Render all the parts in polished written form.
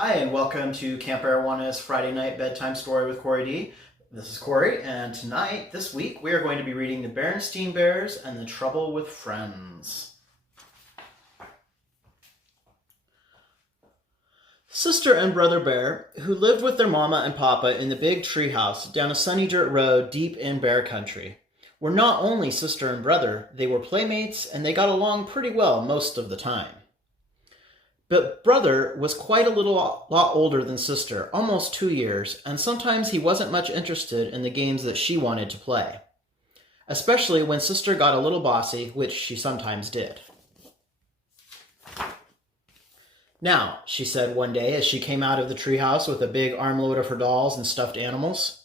Hi, and welcome to Camp Arowana's Friday Night Bedtime Story with CoreyD. This is Corey, and this week, we are going to be reading The Berenstain Bears and the Trouble with Friends. Sister and Brother Bear, who lived with their mama and papa in the big treehouse down a sunny dirt road deep in bear country, were not only sister and brother, they were playmates, and they got along pretty well most of the time. But brother was quite a lot older than sister, almost 2 years, and sometimes he wasn't much interested in the games that she wanted to play, especially when sister got a little bossy, which she sometimes did. "Now," she said one day as she came out of the treehouse with a big armload of her dolls and stuffed animals,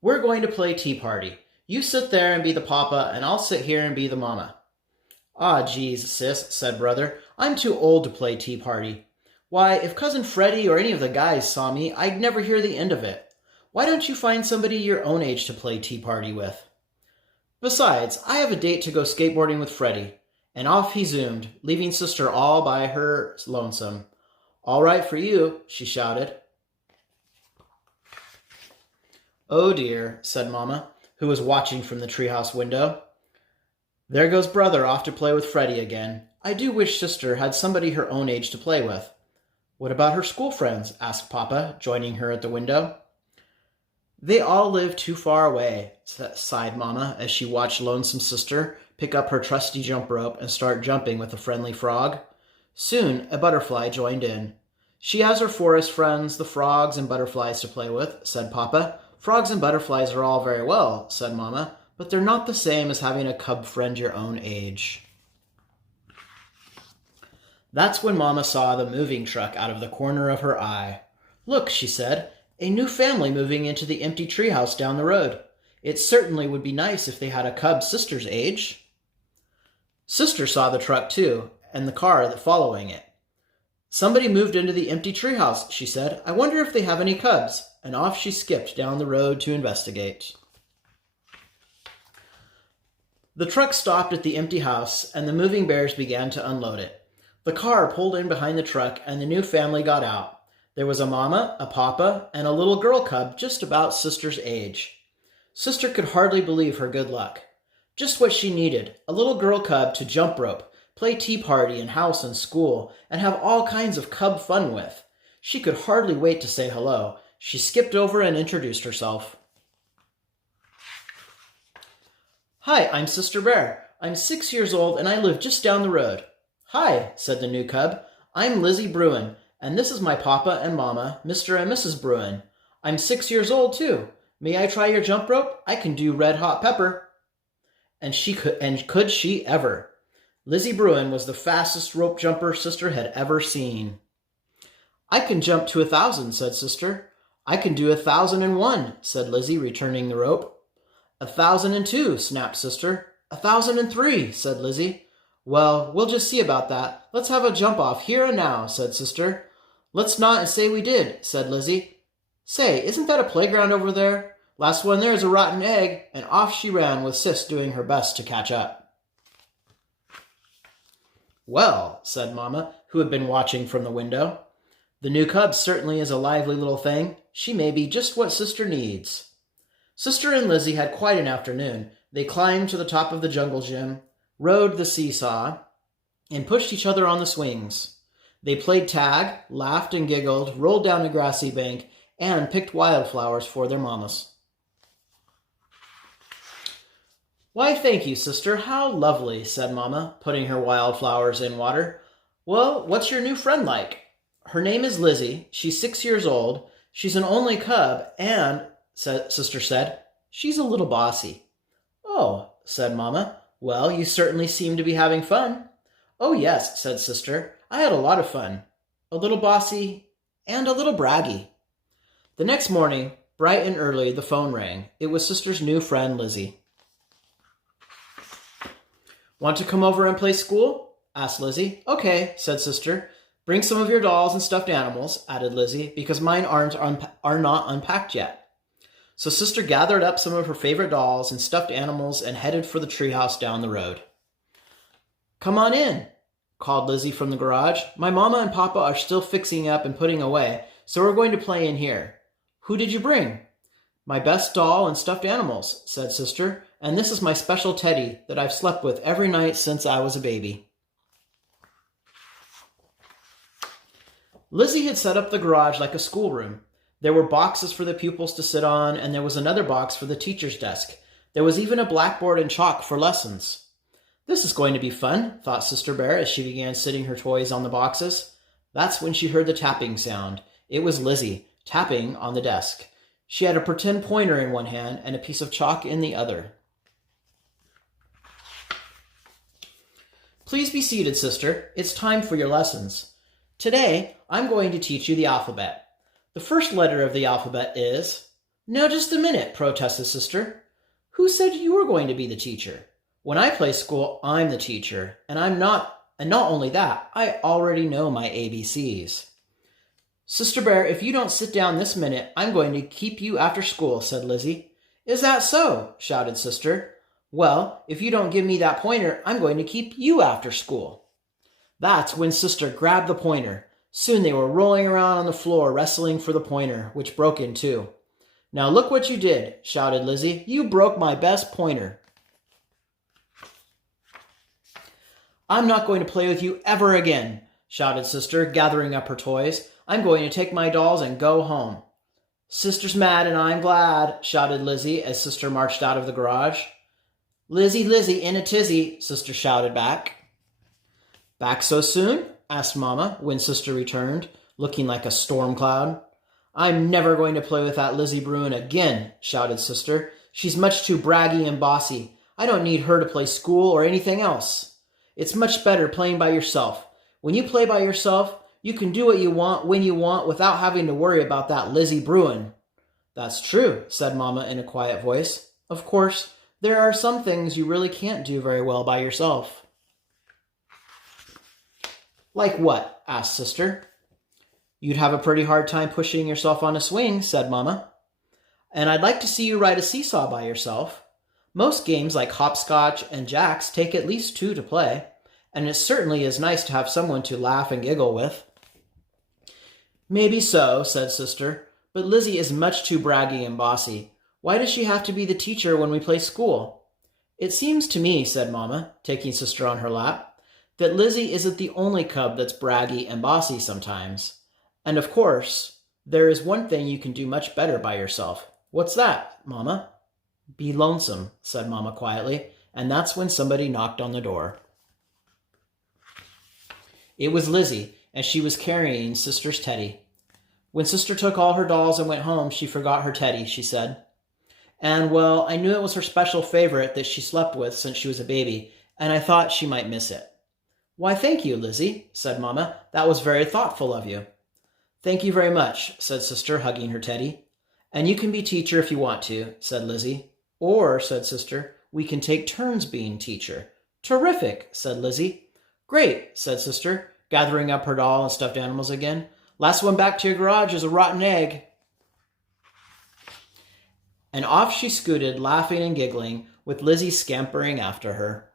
"we're going to play tea party. You sit there and be the papa, and I'll sit here and be the mama." "Aw, geez, sis," said brother. "I'm too old to play tea party. Why, if Cousin Freddie or any of the guys saw me, I'd never hear the end of it. Why don't you find somebody your own age to play tea party with? Besides, I have a date to go skateboarding with Freddie." And off he zoomed, leaving sister all by her lonesome. "All right for you," she shouted. "Oh dear," said Mama, who was watching from the treehouse window. "There goes brother off to play with Freddie again. I do wish sister had somebody her own age to play with." "What about her school friends?" asked Papa, joining her at the window. "They all live too far away," sighed Mama as she watched lonesome sister pick up her trusty jump rope and start jumping with a friendly frog. Soon a butterfly joined in. "She has her forest friends, the frogs and butterflies, to play with," said Papa. "Frogs and butterflies are all very well," said Mama, "but they're not the same as having a cub friend your own age." That's when Mama saw the moving truck out of the corner of her eye. "Look," she said, "a new family moving into the empty treehouse down the road. It certainly would be nice if they had a cub sister's age." Sister saw the truck too, and the car following it. "Somebody moved into the empty treehouse," she said. "I wonder if they have any cubs." And off she skipped down the road to investigate. The truck stopped at the empty house, and the moving bears began to unload it. The car pulled in behind the truck, and the new family got out. There was a mama, a papa, and a little girl cub just about sister's age. Sister could hardly believe her good luck. Just what she needed, a little girl cub to jump rope, play tea party in house and school, and have all kinds of cub fun with. She could hardly wait to say hello. She skipped over and introduced herself. "Hi, I'm Sister Bear. I'm 6 years old and I live just down the road." "Hi," said the new cub. "I'm Lizzie Bruin, and this is my papa and mama, Mr. and Mrs. Bruin. I'm 6 years old too. May I try your jump rope? I can do red hot pepper." And could she ever? Lizzie Bruin was the fastest rope jumper sister had ever seen. "I can jump to 1,000, said sister. "I can do 1,001, said Lizzie, returning the rope. 1,002, snapped sister. 1,003, said Lizzie. "Well, we'll just see about that. Let's have a jump off here and now," said sister. "Let's not and say we did," said Lizzie. "Say, isn't that a playground over there? Last one there is a rotten egg," and off she ran with sis doing her best to catch up. "Well," said Mama, who had been watching from the window, "the new cub certainly is a lively little thing. She may be just what sister needs." Sister and Lizzie had quite an afternoon. They climbed to the top of the jungle gym, rode the seesaw, and pushed each other on the swings. They played tag, laughed and giggled, rolled down a grassy bank, and picked wildflowers for their mamas. "Why, thank you, sister. How lovely," said Mama, putting her wildflowers in water. "Well, what's your new friend like?" "Her name is Lizzie. She's 6 years old. She's an only cub, and," sister said, "she's a little bossy." "Oh," said Mama. "Well, you certainly seem to be having fun." "Oh, yes," said sister. "I had a lot of fun. A little bossy and a little braggy." The next morning, bright and early, the phone rang. It was sister's new friend, Lizzie. "Want to come over and play school?" asked Lizzie. "Okay," said sister. "Bring some of your dolls and stuffed animals," added Lizzie, "because mine are not unpacked yet." So sister gathered up some of her favorite dolls and stuffed animals and headed for the treehouse down the road. "Come on in." called Lizzie from the garage. "My mama and papa are still fixing up and putting away, so we're going to play in here." "Who did you bring?" "My best doll and stuffed animals," said Sister, "and this is my special teddy that I've slept with every night since I was a baby." Lizzie had set up the garage like a schoolroom. There were boxes for the pupils to sit on, and there was another box for the teacher's desk. There was even a blackboard and chalk for lessons. "This is going to be fun," thought Sister Bear as she began sitting her toys on the boxes. That's when she heard the tapping sound. It was Lizzie, tapping on the desk. She had a pretend pointer in one hand and a piece of chalk in the other. "Please be seated, Sister. It's time for your lessons. Today, I'm going to teach you the alphabet. The first letter of the alphabet is—" "No, just a minute," protested Sister. "Who said you were going to be the teacher? When I play school, I'm the teacher, and not only that, I already know my ABCs. "Sister Bear, if you don't sit down this minute, I'm going to keep you after school," said Lizzie. "Is that so?" shouted Sister. "Well, if you don't give me that pointer, I'm going to keep you after school." That's when Sister grabbed the pointer. Soon they were rolling around on the floor, wrestling for the pointer, which broke in two. "Now look what you did," shouted Lizzie. "You broke my best pointer." "I'm not going to play with you ever again," shouted Sister, gathering up her toys. "I'm going to take my dolls and go home." "Sister's mad and I'm glad," shouted Lizzie as Sister marched out of the garage. "Lizzie, Lizzie, in a tizzy," Sister shouted back. "Back so soon?" asked Mama when Sister returned, looking like a storm cloud. "I'm never going to play with that Lizzie Bruin again," shouted Sister. "She's much too braggy and bossy. I don't need her to play school or anything else. It's much better playing by yourself. When you play by yourself, you can do what you want when you want without having to worry about that Lizzie Bruin." "That's true," said Mama in a quiet voice. "Of course, there are some things you really can't do very well by yourself." "Like what?" asked Sister. "You'd have a pretty hard time pushing yourself on a swing," said Mama. "And I'd like to see you ride a seesaw by yourself. Most games like hopscotch and jacks take at least two to play, and it certainly is nice to have someone to laugh and giggle with." "Maybe so," said Sister, "but Lizzie is much too braggy and bossy. Why does she have to be the teacher when we play school?" "It seems to me," said Mama, taking Sister on her lap, "that Lizzie isn't the only cub that's braggy and bossy sometimes. And of course, there is one thing you can do much better by yourself." "What's that, Mama?" "Be lonesome," said Mama quietly, and that's when somebody knocked on the door. It was Lizzie, and she was carrying Sister's teddy. "When Sister took all her dolls and went home, she forgot her teddy," she said. "And, well, I knew it was her special favorite that she slept with since she was a baby, and I thought she might miss it." "Why, thank you, Lizzie," said Mama. "That was very thoughtful of you." "Thank you very much," said Sister, hugging her teddy. "And you can be teacher if you want to," said Lizzie. "Or," said Sister, "we can take turns being teacher." "Terrific," said Lizzie. "Great," said Sister, gathering up her doll and stuffed animals again. "Last one back to your garage is a rotten egg." And off she scooted, laughing and giggling, with Lizzie scampering after her.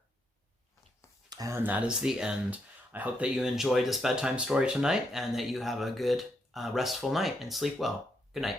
And that is the end. I hope that you enjoyed this bedtime story tonight and that you have a good, restful night and sleep well. Good night.